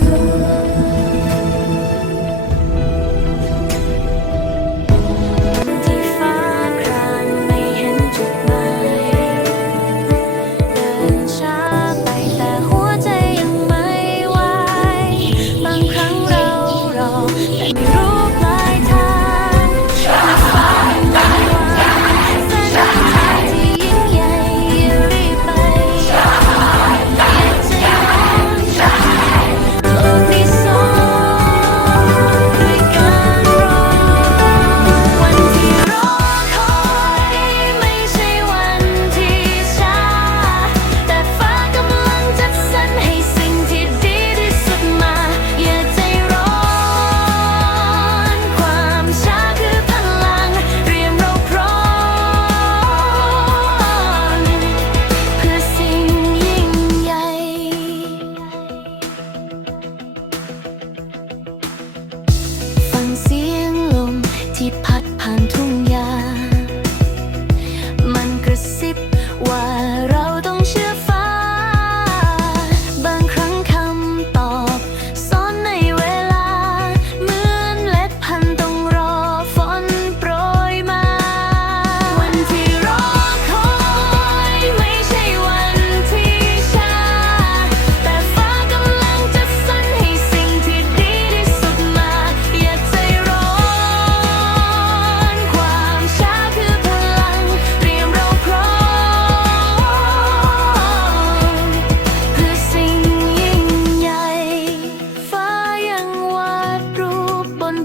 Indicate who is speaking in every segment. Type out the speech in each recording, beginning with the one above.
Speaker 1: through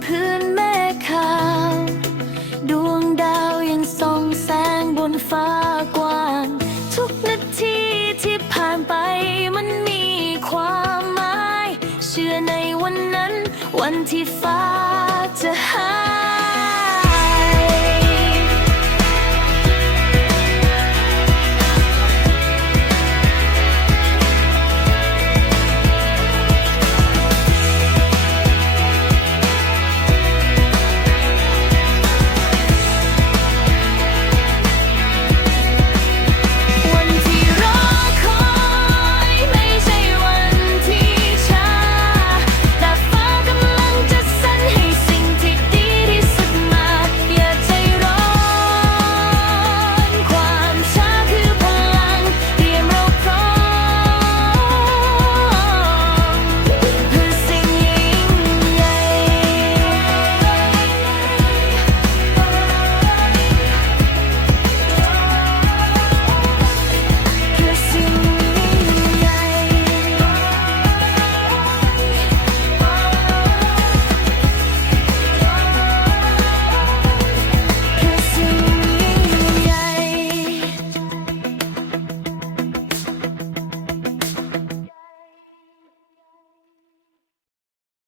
Speaker 1: พื้นเมฆขาว ดวงดาวยังส่องแสงบนฟ้ากว้าง ทุกนาทีที่ผ่านไปมันมีความหมาย เชื่อในวันนั้น วันที่ฟ้าจะหา